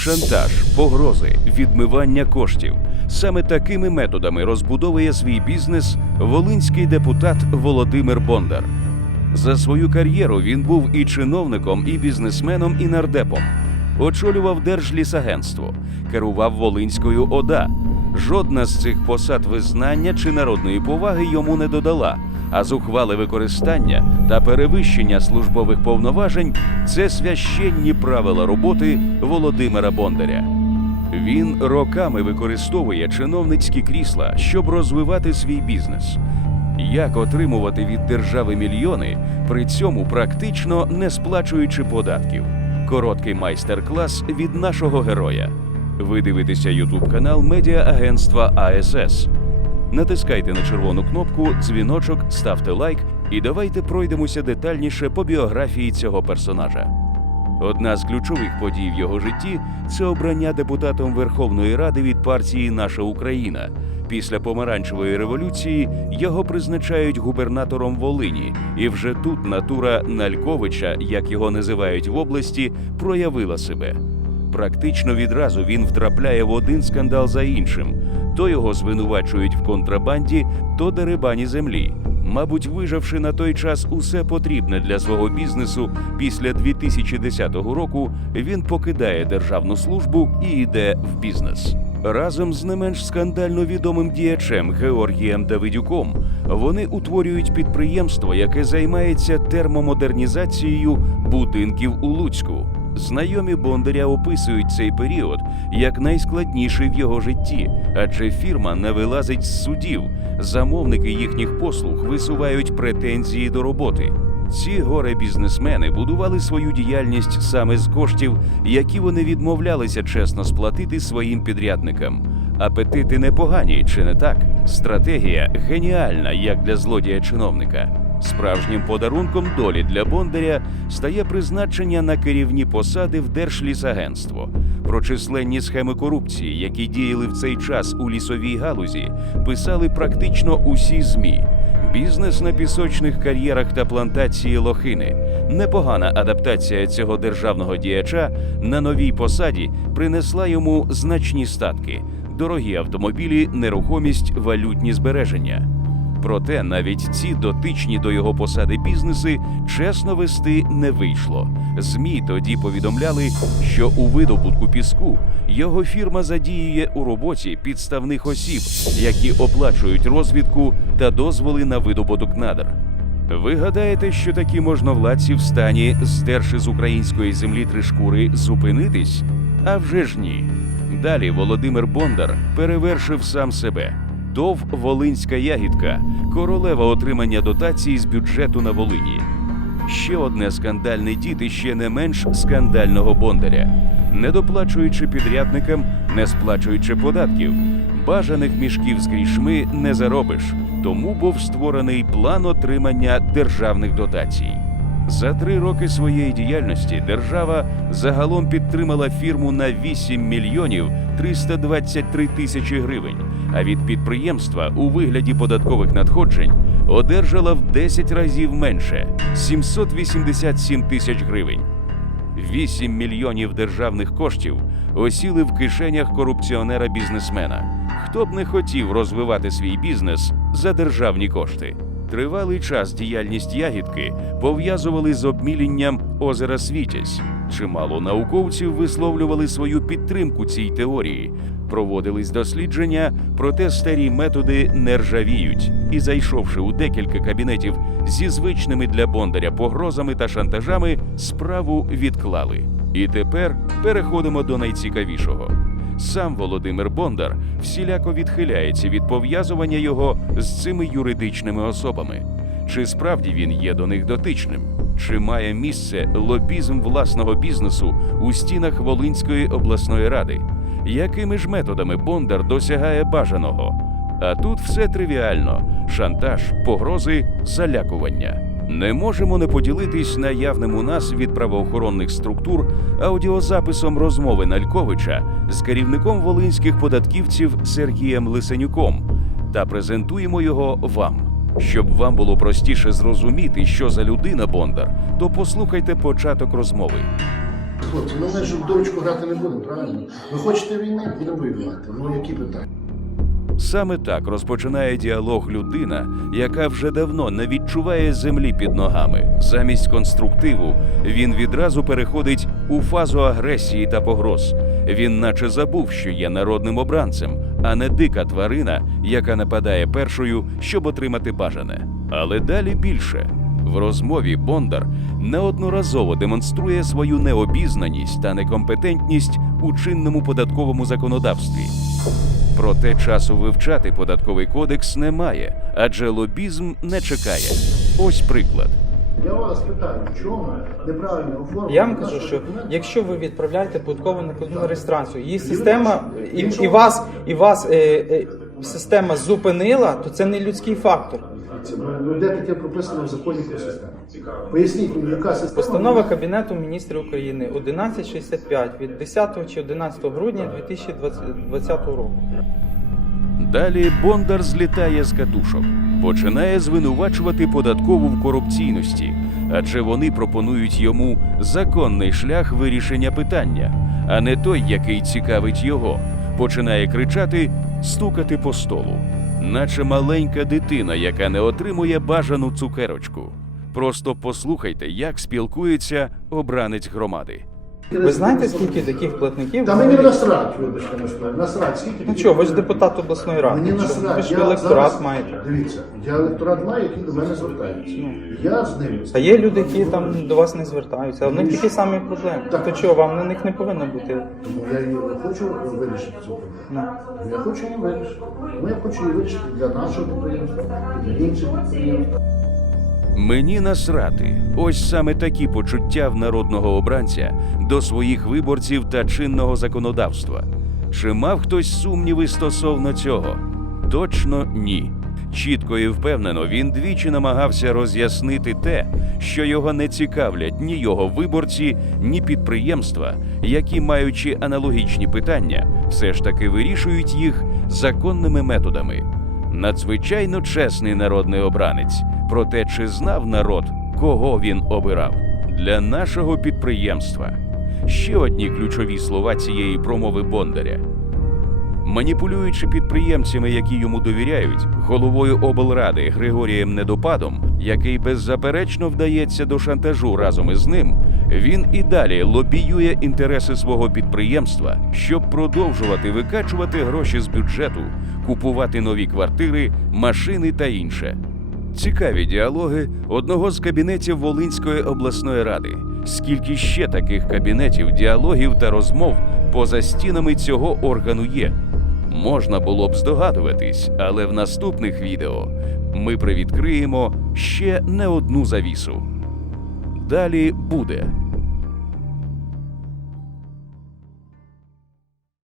Шантаж, погрози, відмивання коштів. Саме такими методами розбудовує свій бізнес волинський депутат Володимир Бондар. За свою кар'єру він був і чиновником, і бізнесменом, і нардепом. Очолював Держлісагентство, керував Волинською ОДА. Жодна з цих посад визнання чи народної поваги йому не додала. А зухвале використання та перевищення службових повноважень це священні правила роботи Володимира Бондаря. Він роками використовує чиновницькі крісла, щоб розвивати свій бізнес. Як отримувати від держави мільйони, при цьому практично не сплачуючи податків. Короткий майстер-клас від нашого героя. Ви дивитеся Ютуб канал медіаагентства АСС. Натискайте на червону кнопку, дзвіночок, ставте лайк і давайте пройдемося детальніше по біографії цього персонажа. Одна з ключових подій в його житті це обрання депутатом Верховної Ради від партії Наша Україна. Після помаранчевої революції його призначають губернатором Волині, і вже тут натура Нальковича, як його називають в області, проявила себе. Практично відразу він втрапляє в один скандал за іншим. То його звинувачують в контрабанді, то дерибані землі. Мабуть, виживши на той час усе потрібне для свого бізнесу, після 2010 року він покидає державну службу і йде в бізнес. Разом з не менш скандально відомим діячем Георгієм Давидюком вони утворюють підприємство, яке займається термомодернізацією будинків у Луцьку. Знайомі Бондаря описують цей період як найскладніший в його житті, адже фірма не вилазить з судів. Замовники їхніх послуг висувають претензії до роботи. Ці горе бізнесмени будували свою діяльність саме з коштів, які вони відмовлялися чесно сплатити своїм підрядникам. Апетити непогані, чи не так? Стратегія геніальна як для злодія-чиновника. Справжнім подарунком долі для Бондаря стає призначення на керівні посади в Держлісагентство. Про численні схеми корупції, які діяли в цей час у лісовій галузі, писали практично усі змі. Бізнес на пісочних кар'єрах та плантації лохини. Непогана адаптація цього державного діяча на новій посаді принесла йому значні статки: дорогі автомобілі, нерухомість, валютні збереження. Проте навіть ці дотичні до його посади бізнеси чесно вести не вийшло. ЗМІ тоді повідомляли, що у видобутку піску його фірма задіює у роботі підставних осіб, які оплачують розвідку та дозволи на видобуток надр. Ви гадаєте, що такі можновладці в стані, здерши з української землі три шкури, зупинитись? А вже ж ні. Далі Володимир Бондар перевершив сам себе. ТОВ Волинська ягідка, королева отримання дотацій з бюджету на Волині. Ще одне скандальне дітище не менш скандального бондаря. Не доплачуючи підрядникам, не сплачуючи податків, бажаних мішків з грішми не заробиш. Тому був створений план отримання державних дотацій. За три роки своєї діяльності держава загалом підтримала фірму на 8 мільйонів 323 тисячі гривень, а від підприємства у вигляді податкових надходжень одержала в 10 разів менше 787 тисяч гривень. 8 мільйонів державних коштів осіли в кишенях корупціонера-бізнесмена. Хто б не хотів розвивати свій бізнес за державні кошти? Тривалий час діяльність ягідки пов'язували з обмілінням озера Світязь. Чимало науковців висловлювали свою підтримку цій теорії. Проводились дослідження, проте старі методи не ржавіють. І зайшовши у декілька кабінетів зі звичними для бондаря погрозами та шантажами, справу відклали. І тепер переходимо до найцікавішого. Сам Володимир Бондар всіляко відхиляється від пов'язування його з цими юридичними особами. Чи справді він є до них дотичним? Чи має місце лобізм власного бізнесу у стінах Волинської обласної ради? Якими ж методами Бондар досягає бажаного? А тут все тривіально: шантаж, погрози, залякування. Не можемо не поділитись наявним у нас від правоохоронних структур аудіозаписом розмови Нальковича з керівником волинських податківців Сергієм Лисенюком та презентуємо його вам. Щоб вам було простіше зрозуміти, що за людина Бондар, то послухайте початок розмови. Хлопці, ми ж в дурочку грати не будемо, правильно? Ви хочете війни, будемо воювати. Ну які питання? Саме так розпочинає діалог людина, яка вже давно не відчуває землі під ногами. Замість конструктиву він відразу переходить у фазу агресії та погроз. Він наче забув, що є народним обранцем, а не дика тварина, яка нападає першою, щоб отримати бажане. Але далі більше. В розмові Бондар неодноразово демонструє свою необізнаність та некомпетентність у чинному податковому законодавстві. Проте часу вивчати податковий кодекс немає, адже лобізм не чекає. Ось приклад. Я вас питаю, в чому неправильно оформлено? Я вам кажу, що якщо ви відправляєте податкову накладну реєстрацію, її система і, і вас, і вас е, е, система зупинила, то це не людський фактор. Ну, де таке прописано в законі про систему? Поясніть мені, яка система? Постанова Кабінету міністрів України 1165 від 10 чи 11 грудня 2020 року. Далі Бондар злітає з катушок, починає звинувачувати податкову в корупційності, адже вони пропонують йому законний шлях вирішення питання, а не той, який цікавить його. Починає кричати, стукати по столу, наче маленька дитина, яка не отримує бажану цукерочку. Просто послухайте, як спілкується обранець громади. Ви знаєте, скільки таких платників? Та мені насрать, вибачте, насрать. Насрать, скільки Ну чого, ви ж депутат обласної ради. Мені насрать. Ви ж Я електорат зараз- маєте. Дивіться, я електорат маю, який до мене звертається. Я з ними. А є люди, які там до вас не звертаються, а в них такі самі проблеми. Так. То чого, вам на них не повинно бути? Тому я її хочу вирішити цю проблему. Ну. Я хочу її вирішити. Тому я хочу її вирішити для нашого підприємства для інших підприємств. Мені насрати. Ось саме такі почуття в народного обранця до своїх виборців та чинного законодавства. Чи мав хтось сумніви стосовно цього? Точно ні. Чітко і впевнено він двічі намагався роз'яснити те, що його не цікавлять ні його виборці, ні підприємства, які, маючи аналогічні питання, все ж таки вирішують їх законними методами. Надзвичайно чесний народний обранець. Проте чи знав народ, кого він обирав для нашого підприємства? Ще одні ключові слова цієї промови Бондаря. Маніпулюючи підприємцями, які йому довіряють, головою облради Григорієм Недопадом, який беззаперечно вдається до шантажу разом із ним, він і далі лобіює інтереси свого підприємства, щоб продовжувати викачувати гроші з бюджету, купувати нові квартири, машини та інше. Цікаві діалоги одного з кабінетів Волинської обласної ради. Скільки ще таких кабінетів, діалогів та розмов поза стінами цього органу є? Можна було б здогадуватись, але в наступних відео ми привідкриємо ще не одну завісу. Далі буде.